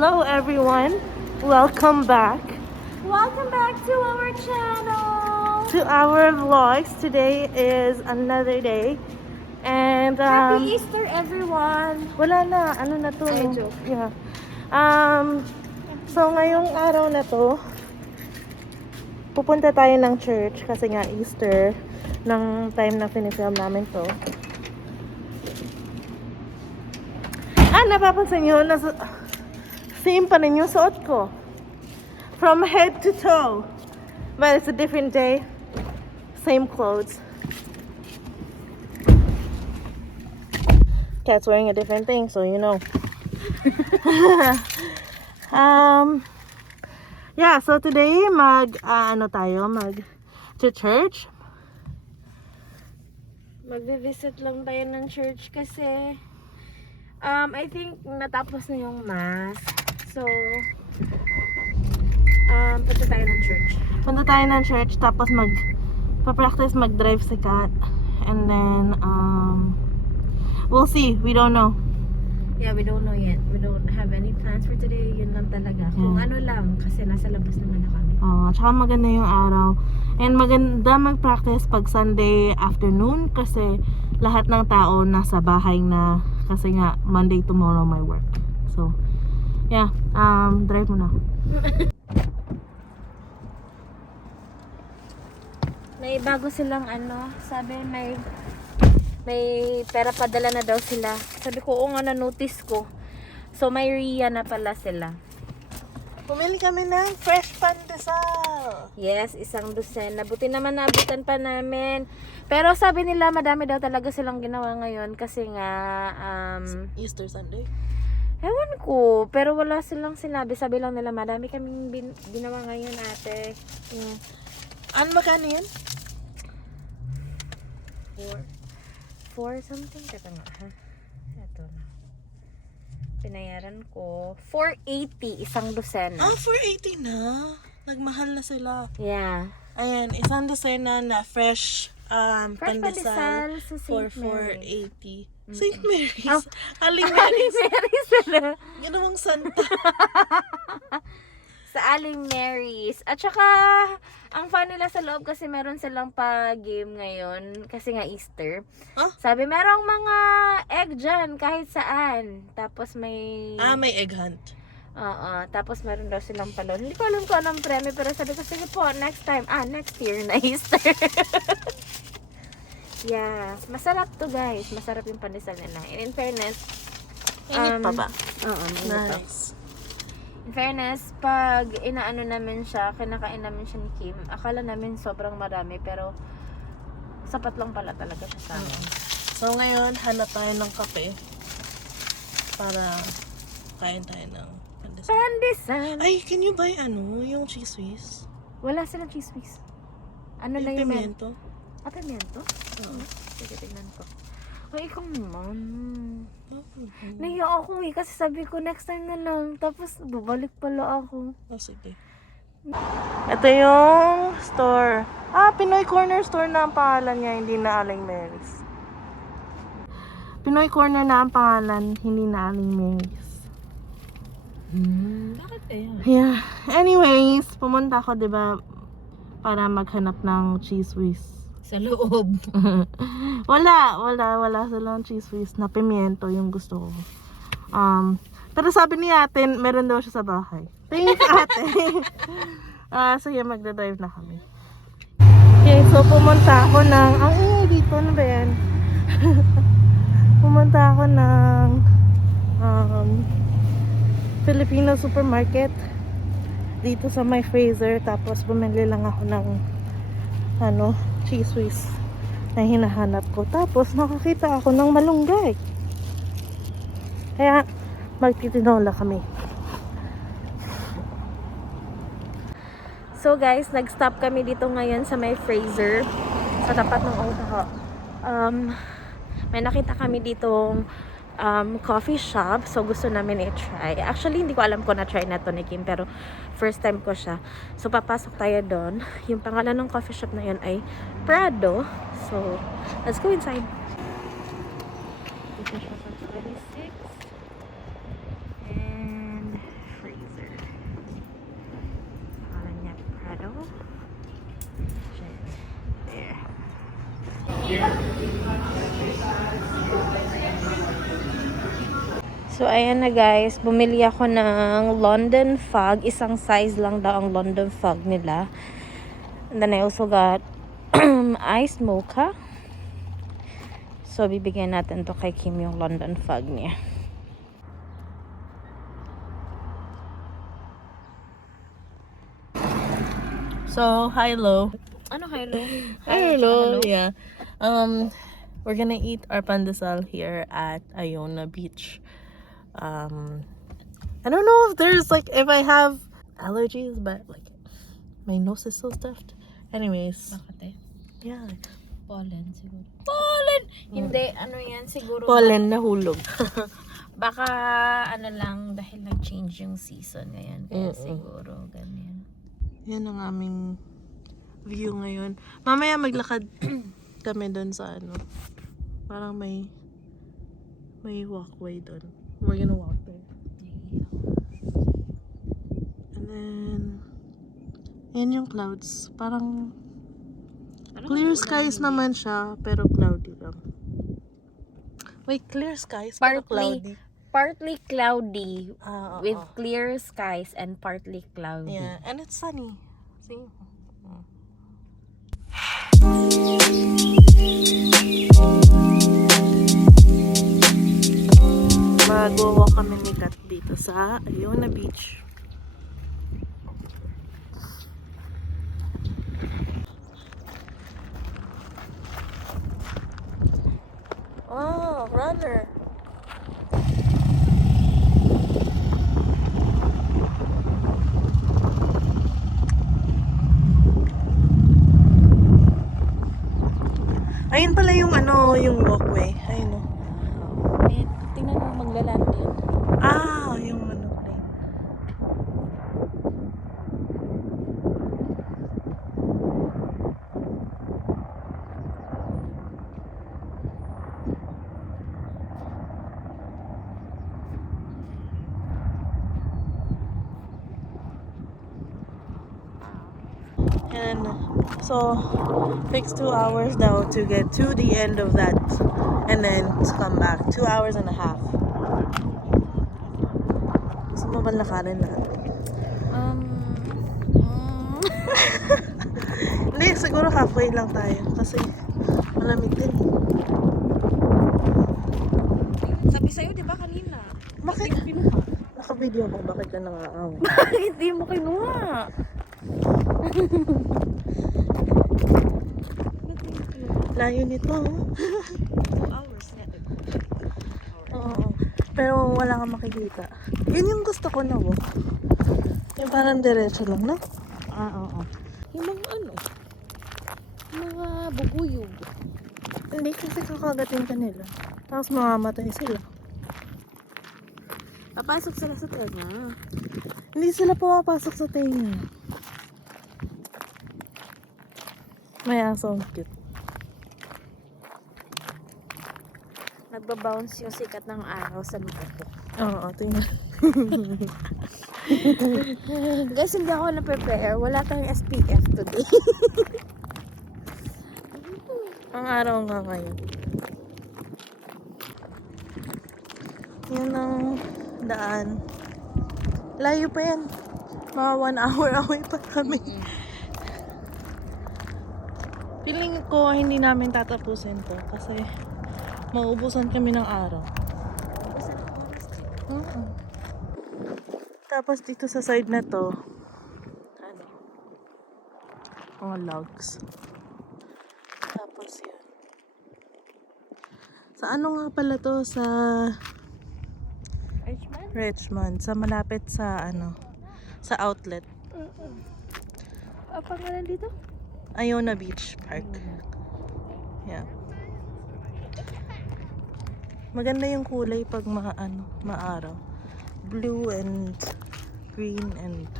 Hello everyone, welcome back to our channel. to our vlogs. Today is another day and Happy Easter, everyone. wala na, ano na to? Ay, no? joke. Yeah. So ngayong araw na to, pupunta tayo ng church kasi nga Easter ng time na pinifilm namin to. Napapansin nyo, same pa rin yung suot ko. From head to toe. But it's a different day. Same clothes. Cat's wearing a different thing, so you know. Yeah, so today to church. Magbe-visit lang tayo ng church kasi I think natapos na yung mass. So punta tayo ng church. Punta tayo ng church, tapos pa-practice mag-drive si Kat. And then, we'll see. We don't know. Yeah, we don't know yet. We don't have any plans for today. Yun lang talaga. Kung ano lang, kasi nasa labas naman na kami. Tsaka maganda yung araw. And maganda mag-practice pag Sunday afternoon kasi lahat ng tao nasa bahay na kasi nga Monday tomorrow may work. So, yeah. Drive mo na. May bago silang sabi may pera padala na daw sila. Sabi ko, oo nga, na-notice ko. So may RIA na pala sila. Pumili kami ng fresh pandesal. Yes, 1 dosena. Buti naman naabutan pa namin. Pero sabi nila madami daw talaga silang ginawa ngayon kasi nga Easter Sunday. ewan ko, pero wala silang sinabi. Sabi lang nila madami kaming ginawa ngayon, ate. Magkano yun? 4 something. Teka nga, ha? Ito na. Pinayaran ko 480 1 dosena. 480 na. Nagmahal na sila. Yeah. Ayan, 1 dosena na fresh Pandesal sa for St. Mary. 480. St. Mary's. Oh. Aling Aling Mary's. Mary's sila. Ginawang santa. Sa Aling Mary's. At saka, ang fun nila sa loob kasi meron silang pa-game ngayon. Kasi nga Easter. Huh? Sabi, merong mga egg dyan kahit saan. Tapos may... may egg hunt. Oo. Tapos meron daw silang palon. Hindi ko alam kung anong premyo. Pero sabi ko, sige po, next time. Next year na Easter. Yeah. Masarap to, guys. Masarap yung pandesal nila. And in fairness, Init pa ba? Oo, init pa. Nice. In fairness, pag inaano namin siya, kinakain namin siya ni Kim, akala namin sobrang marami, pero sapat lang pala talaga siya sa amin. So ngayon, hanap tayo ng kape para kain tayo ng pandesal. Pandesal! Ay, can you buy yung cheese whiz? Wala silang cheese whiz. Ano lang Yung yung pimiento? pimiento? Oo. Sige, tignan ko. Ay, ikaw naman. Mm-hmm. Nahiya ako kasi sabi ko next time na lang. Tapos, bubalik pala ako. Sige. Ito yung store. Pinoy Corner Store na ang pangalan niya, hindi na Aling Mary's. Pinoy Corner na ang pangalan, hindi na Aling Mary's. Bakit kaya? Yeah. Anyways, pumunta ako, 'di ba, para maghanap ng cheese whiz. Sa loob. wala silang cheese whiz na pimiento yung gusto ko. Pero sabi ni ate, meron daw siya sa bahay. Thank you, ate. Sige, magdadrive na kami. Okay, so pumunta ako ng, ang ingay dito, ano ba yan? Pumunta ako ng Filipino supermarket dito sa my freezer, tapos bumili lang ako ng cheese whiz na hinahanap ko. Tapos nakakita ako ng malunggay. Kaya magtitinola kami. So guys, nag-stop kami dito ngayon sa may freezer sa tapat ng Otaho. May nakita kami ditong coffee shop, so gusto namin i-try. Actually, hindi ko alam kung na-try na to ni Kim, pero first time ko siya. So papasok tayo doon. Yung pangalan ng coffee shop na yun ay Prado. So let's go inside. Dito siya sa 26. And So, ayan na guys. Bumili ako ng London Fog. Isang size lang daw ang London Fog nila. And then I also got iced mocha. So, bibigyan natin to kay Kim yung London Fog niya. So, hello. Ano hello? Hello, yeah. We're gonna eat our pandesal here at Iona Beach. I don't know if if I have allergies, but like my nose is so stuffed. Anyways, Bakit eh? yeah. Pollen siguro. Pollen! Hindi, ano yan siguro. Pollen nahulog. Baka ano lang dahil nag-change yung season ngayon. Kaya siguro ganyan. Yan ang aming view ngayon. Mamaya maglakad kami doon sa ano. Parang may walkway doon. We're gonna walk there. And then yan yung clouds. Parang clear skies naman siya, pero cloudy lang. Wait, clear skies pero cloudy. Partly cloudy with Oo. clear skies and partly cloudy. Yeah, and it's sunny. See? Mag-walk kami ni Kat dito sa Iona Beach. Oh, runner. Ayun pala yung ano, yung walkway. Ayun o. Eh, tingnan mo maglalanding. Ah, yung ano plane. And so takes 2 hours now to get to the end of that and then to come back. 2 hours and a half. Gusto mo ba lakarin lahat? Hindi, siguro halfway lang tayo kasi malamig din. Sabi sa'yo, di ba kanina? Bakit? Kinuha. Naka-video ko, bakit ka nangaaway? Bakit di mo kinuha? Layo nito. 2 hours na. Oo. Pero wala kang makikita. Yun yung gusto ko na walk. Yung parang diretso lang, no? Oo. Yung mga ano? Mga bubuyog. Hindi kasi kakagatin ka nila. Tapos mamamatay sila. Papasok sila sa tenga. Hindi sila pumapasok sa tenga. May aso, ang cute. Nagbabounce yung sikat ng araw sa lubog. Oo, tingnan. Guys, hindi ako na-prepare. Wala tayong SPF today. Ang araw nga ngayon. Yan ang daan. Layo pa yan. Mga 1 hour away pa kami. Feeling ko hindi namin tatapusin to kasi mauubusan kami ng araw. Tapos dito sa side na to, ano, mga logs. Tapos yun. Sa ano nga pala to? Sa Richmond? Richmond. Sa malapit sa ano, sa outlet. Pangalan dito? Iona Beach Park. Yeah. Maganda yung kulay pag maaraw. Blue and green and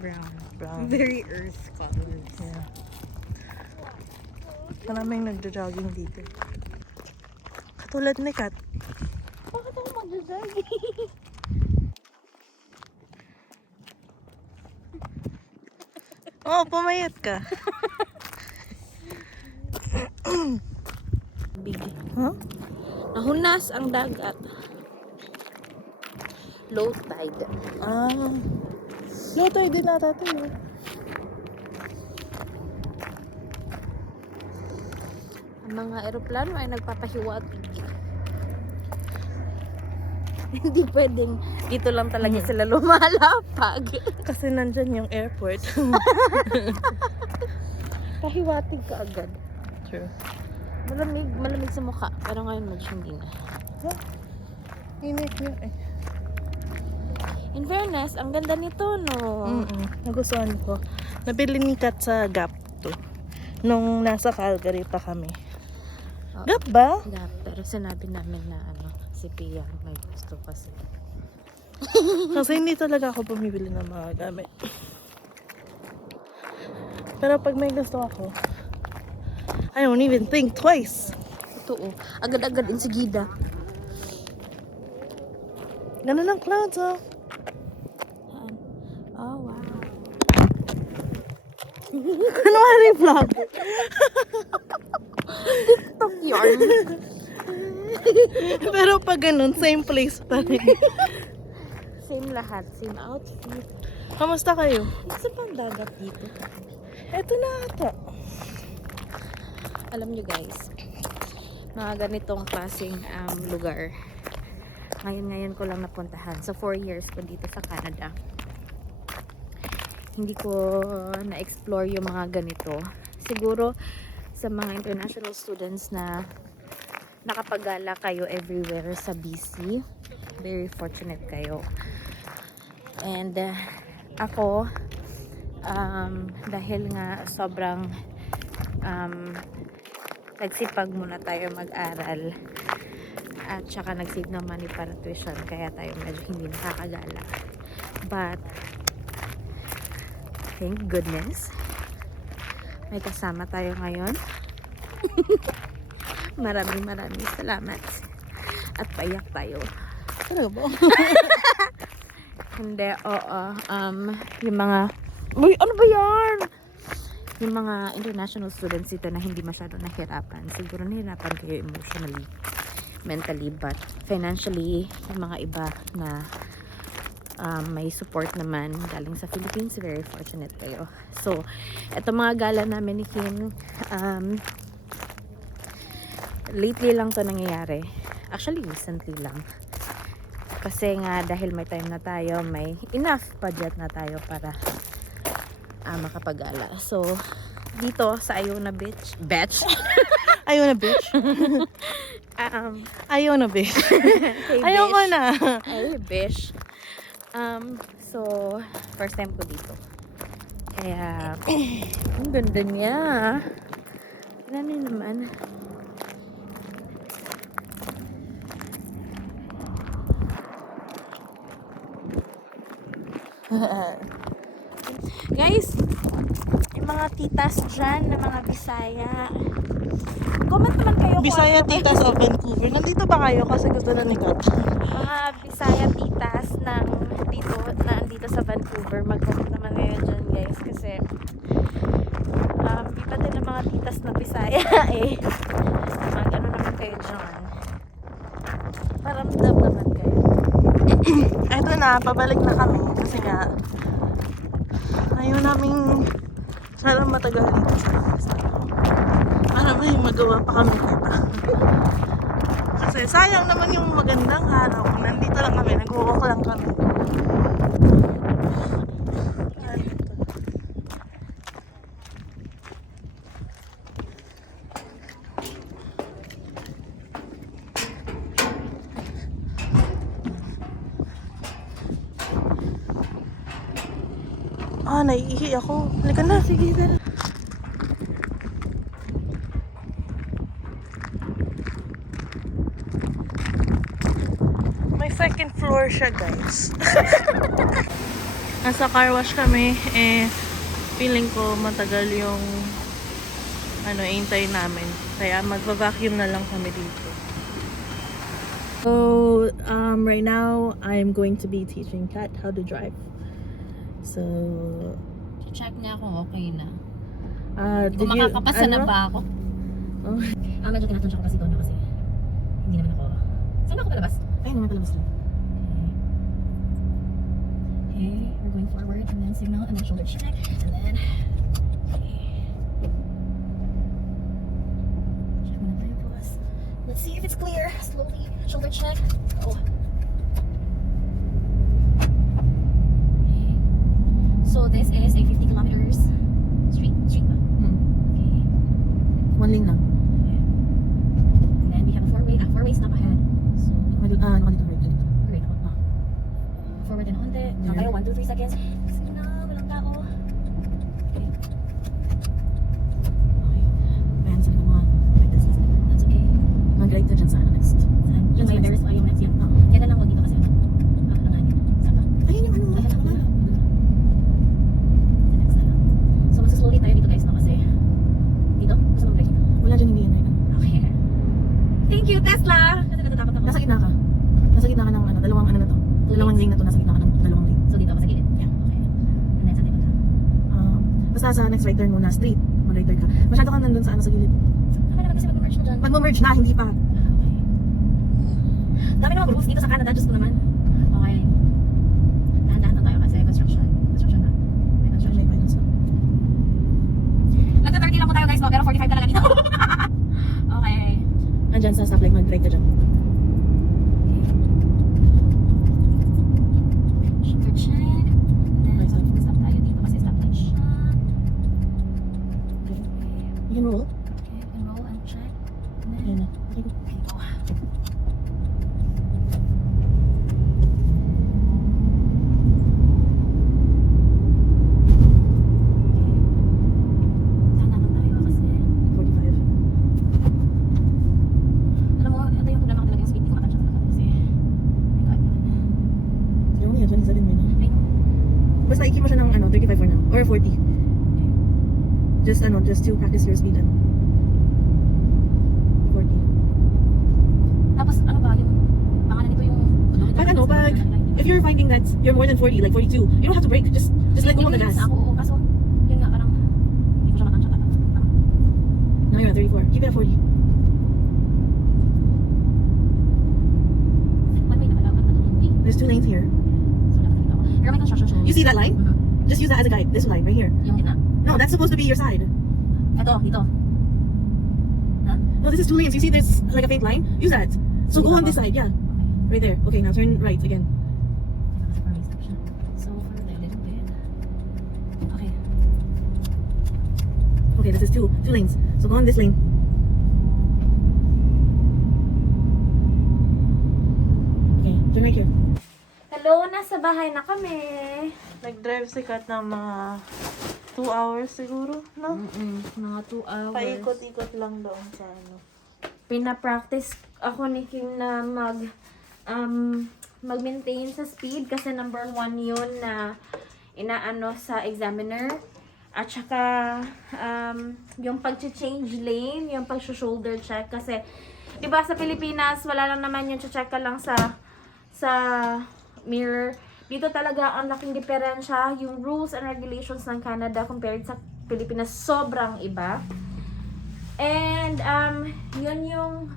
brown. Very earth colors. Yeah. Maraming nagja-jogging dito. Katulad ni Kat. Bakit ako magdadrive? Oh, pumayat ka. Big. Huh? Nahunas ang dagat. low tide. Ah. Low tide din nata ito. Ang mga eroplano ay nagpapahiwatig. Hindi pwedeng dito lang talaga sila lumalapag. Kasi nandyan yung airport. Pahiwatig ka agad. True. Malamig sa mukha. Pero ngayon medyo hindi na. Init nga eh. In fairness, ang ganda nito, no? Nagustuhan ko. Nabili ni Kat sa Gap to. Nung nasa Calgary pa kami. Oo. Gap ba? Gap. Pero sinabi namin na si Pia may gusto kasi. Kasi hindi talaga ako bumibili ng mga gamit. Pero pag may gusto ako, I don't even think twice. Totoo. Agad-agad insigida. Ganun ang clouds, oh. Oh, wow. Ano nga rin vlog? TikTok yarn. Pero pag ganun, same place pa rin. Same lahat. Same outfit. Kamusta kayo? Isa pang dagat dito. Eto na ata. Alam nyo guys, mga ganitong klaseng lugar. Ngayon ko lang napuntahan. So 4 years ko dito sa Canada. Hindi ko na-explore yung mga ganito. Siguro sa mga international students na nakapagala kayo everywhere sa BC, very fortunate kayo. And ako, dahil nga sobrang nagsipag muna tayo mag-aral at saka nag-save ng money para tuition, kaya tayo medyo hindi nakakagala. But thank goodness may kasama tayo ngayon. Maraming salamat at paiyak tayo. Talaga ba? Hindi, oo. Yung mga uy, ano ba yan? Yung mga international students dito na hindi masyado nahirapan. Siguro nahirapan kayo emotionally, mentally, but financially, yung mga iba na may support naman galing sa Philippines, very fortunate kayo. So, eto mga gala namin ni Kim, lately lang to nangyayari. Actually, recently lang. Kasi nga, dahil may time na tayo, may enough budget na tayo para makapagala. So, dito sa Iona Beach. Iona Beach? Iona Beach. Hey, Ayoko Beach. na. Hey, Beach. So, first time ko dito. Kaya, ang ganda niya. Ano naman? Guys, yung mga titas dyan na mga Bisaya, comment naman kayo kung Bisaya ano ba- Titas of Vancouver. Nandito ba kayo? Kasi gusto na ni Kat. mga Bisaya titas ng dito sa Vancouver, mag-comment naman kayo dyan guys, kasi iba din ang mga titas na Bisaya eh. Mag-ano naman kayo dyan, paramdam naman kayo. Eto na, pabalik na kami. Kasi nga, ayaw namin sana matagal dito sa Kamusta. Para may magawa pa kami kita. Kasi sayang naman yung magandang araw. Nandito lang kami, nag-walk lang kami. Naiihi ako. Halika na. Sige, tara. May second floor siya, guys. Nasa car wash kami. Feeling ko matagal yung hintay namin. Kaya magva-vacuum na lang kami dito. So, right now, I'm going to be teaching Kat how to drive. So, Check niya kung okay na. did you, Makakapasa na ba ako? Oh. Medyo tinatansya ko kasi doon kasi hindi naman ako. Saan ako palabas? Ay, naman palabas lang. Okay, we're going forward and then signal and then shoulder check and then okay. Check muna tayo boss. Let's see if it's clear. Slowly, shoulder check. Oh. Okay. So this is a 50 kilometers street ba? Okay. One lane lang. And then we have a four-way stop ahead. So Nakalito right. great. Forward and onti. Tayo 1, 2, 3 seconds. Sige na, walang tao. Okay. Okay. Ayan, sa likod mo. Right, that's easy. That's okay. Mag-right ka dyan sa ano next. Saan? Yung may bears, yung next yan. Kaya na lang ako dito kasi ano. Langanin. Saan ba? Ayun yung ano. Ayan, Wala lang. The next na lang. So, mas slowly tayo dito guys, no? Kasi dito, gusto mo break. Wala dyan hindi yan right. Okay. Thank you, Tesla! Kasi natatakot ako. Nasa gitna ka. Nasa gitna ka ng ano, dalawang ano na to. Dalawang lane na to, nasa gitna ka ng dalawang lane. So, dito ako sa gilid? Yeah. Okay. And then, saan tayo punta? Basta sa next right turn muna, straight. Mag-right turn ka. Masyado kang nandun sa ano sa gilid. Tama naman kasi mag-merge na dyan. Pag mo-merge na, hindi pa. Okay. Dami naman rules dito sa Canada, Diyos ko naman. Okay. Dahan-dahan lang tayo kasi construction. Construction na. May construction. May minus na. Nagka-30 lang po tayo guys, no? Pero 45 talaga dito. Okay. Andyan sa stoplight, mag-right ka dyan. Sugar check. And then, stop tayo dito kasi stoplight siya. Okay. You can roll. Okay, enroll and check. And then, Ayan na. Okay. okay, go. Dahan-dahan lang tayo kasi 45. alam mo, ito yung problema ko talaga yung speed. Hindi ko matansya talaga kasi my God naman. Yung yan, 27 mo na. I know. Basta i-keep mo siya ng ano, 35 for now. Or 40. Okay. Just to practice your speed. 40. Tapos ano ba yung pangalan nito yung Pag if you're finding that you're more than 40, like 42, you don't have to brake. Just let go of the gas. Oo, kaso yun nga parang hindi ko siya matansya talaga. Now you're at 34. Keep it at 40. One way na pala, one way. There's 2 lanes here. So dapat dito ako. Pero may construction siya. You see that line? Mhm. Just use that as a guide. This line right here. Yung gitna. No, that's supposed to be your side. Ito, dito. No, this is 2 lanes. You see there's like a faint line? Use that. So go on this side, yeah. Right there. Okay, now turn right again. Kasi parang may stop siya. So for a little bit. Okay. Okay, this is two lanes. So go on this lane. Okay, turn right here. Hello, nasa bahay na kami. Nag-drive si Kat ng mga 2 hours siguro, no? Mga 2 hours. Paikot-ikot lang doon sa ano. Pina-practice ako ni Kim na mag-maintain sa speed kasi number 1 yun na inaano sa examiner. At saka yung pag-change lane, yung pag-shoulder check kasi 'di ba sa Pilipinas wala lang naman yung check ka lang sa mirror. Dito talaga ang laking diferensya, yung rules and regulations ng Canada compared sa Pilipinas sobrang iba. And yun yung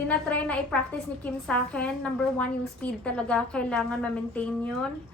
tinatry na i-practice ni Kim sa akin. Number 1 yung speed talaga kailangan ma-maintain yun.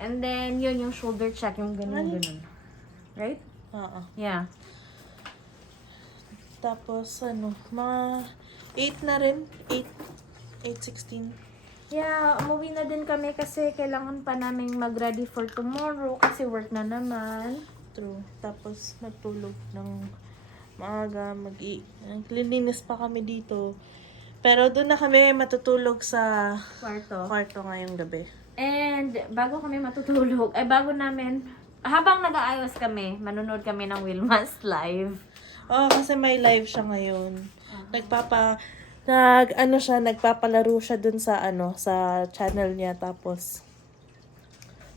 And then yun yung shoulder check, yung ganun. Right? Oo. Yeah. Tapos ano, mga 8 na rin. 8:16. Yeah, umuwi na din kami kasi kailangan pa namin mag-ready for tomorrow kasi work na naman. True. Tapos natulog ng maaga, naglilinis pa kami dito. Pero doon na kami matutulog sa kwarto ngayong gabi. And bago kami matutulog, bago namin, habang nag-aayos kami, manonood kami ng Wilma's live. Oo, kasi may live siya ngayon. Nagpapalaro siya dun sa sa channel niya. Tapos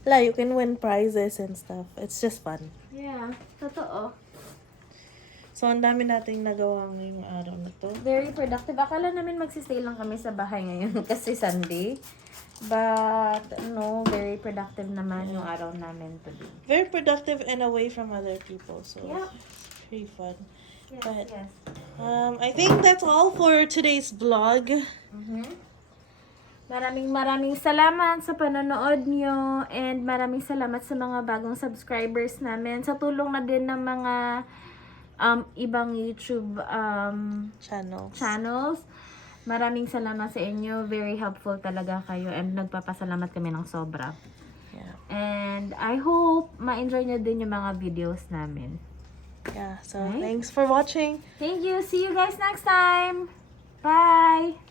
you can win prizes and stuff. It's just fun. Yeah, totoo. So, ang dami nating nagawa ngayong araw na to. Very productive. Akala namin magsistay lang kami sa bahay ngayon kasi Sunday. But, no, very productive naman yung araw namin today. Very productive and away from other people. So, Yeah. it's pretty fun. Yes, But, yes. I think that's all for today's vlog. Maraming salamat sa panonood nyo and maraming salamat sa mga bagong subscribers namin. Sa tulong na din ng mga ibang YouTube channels. Maraming salamat sa inyo. Very helpful talaga kayo and nagpapasalamat kami ng sobra. Yeah. And I hope ma-enjoy nyo din yung mga videos namin. Yeah, so Right? thanks for watching. Thank you. See you guys next time. Bye!